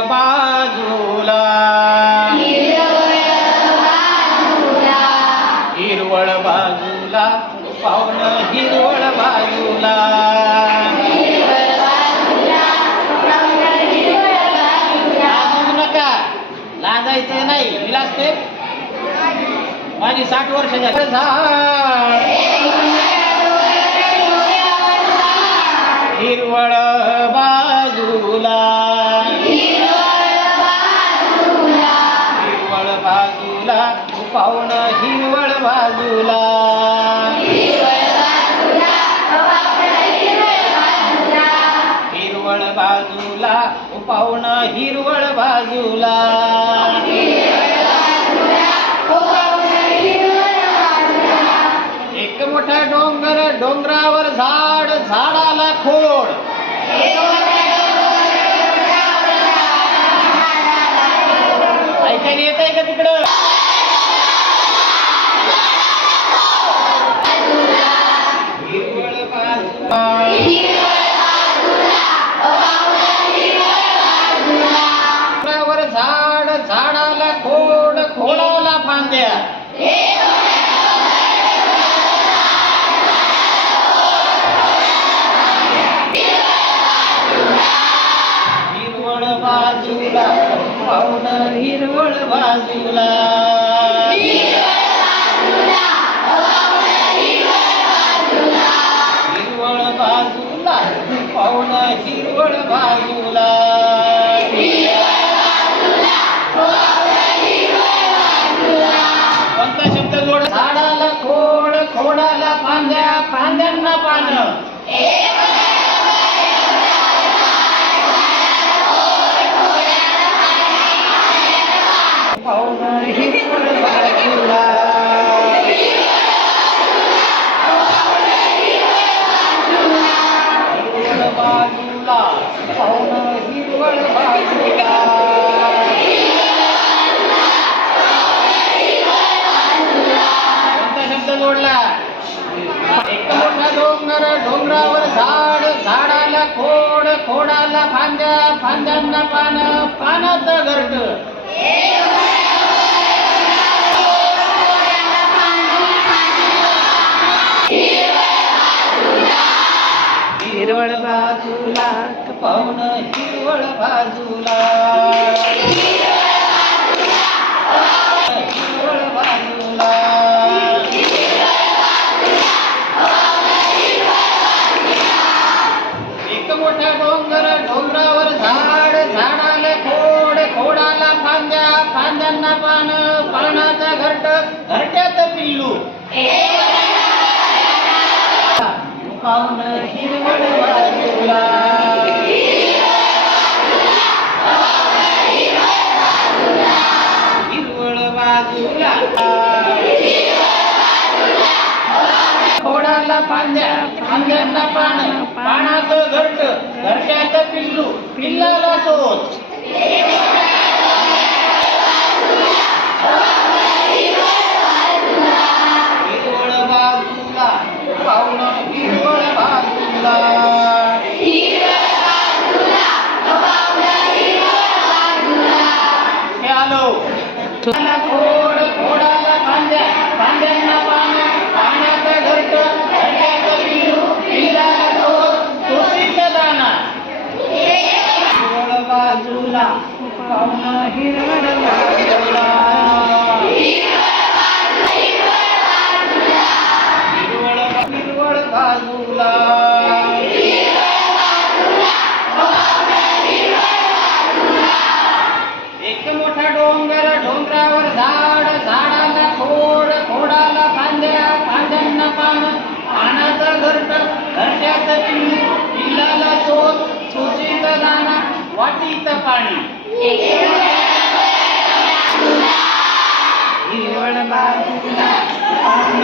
बाजूला. हिरवळ बाजूला पाहुण हिरवळ बाजूला. लाजू नका. लाजायचं नाही विलास ते. माझी साठ वर्षाच्या झाड. हिरवळ बाजूला. पाहुण हिरवळ बाजूला. हिरवळ बाजूला पाहुण हिरवळ बाजूला. एक मोठा डोंगर डोंगरावर झाड झाडाला खोड. ऐकायला येत आहे का तिकडं? हिरवळ बाजूला हिरवळ बाजूला पाहुणा हिरवळ बाजूला कोणता शब्द जोड? झाडाला खोड खोडाला फांद्या फांद्यांना पानं डोंगरावर झाड झाडाला खोड खोडाला फांद्या फांद्यांना पान पानाचं घरट हिरवळ बाजूला पाहुण हिरवळ बाजूला. पान पानाचा घरट घरट्यात पिल्लू. पाहुण हिरवळ बाजूला हिरवळ बाजूला खोडाला पांद्या फांद्यांना पान पानाचं घरट घरट्यात पिल्लू. पिल्लाला चोच. पाहुण हिरवळ हिरवळ बाजूला एक मोठा डोंगर डोंगरावर झाड झाडाला खोड खोडाला फांद्या फांद्यांना पान पानाचं घरट घरट्यात पिल्लू पिल्लाला चोच चोचीत दाना वाटीत पाणी. हिरवळ बाजूला पान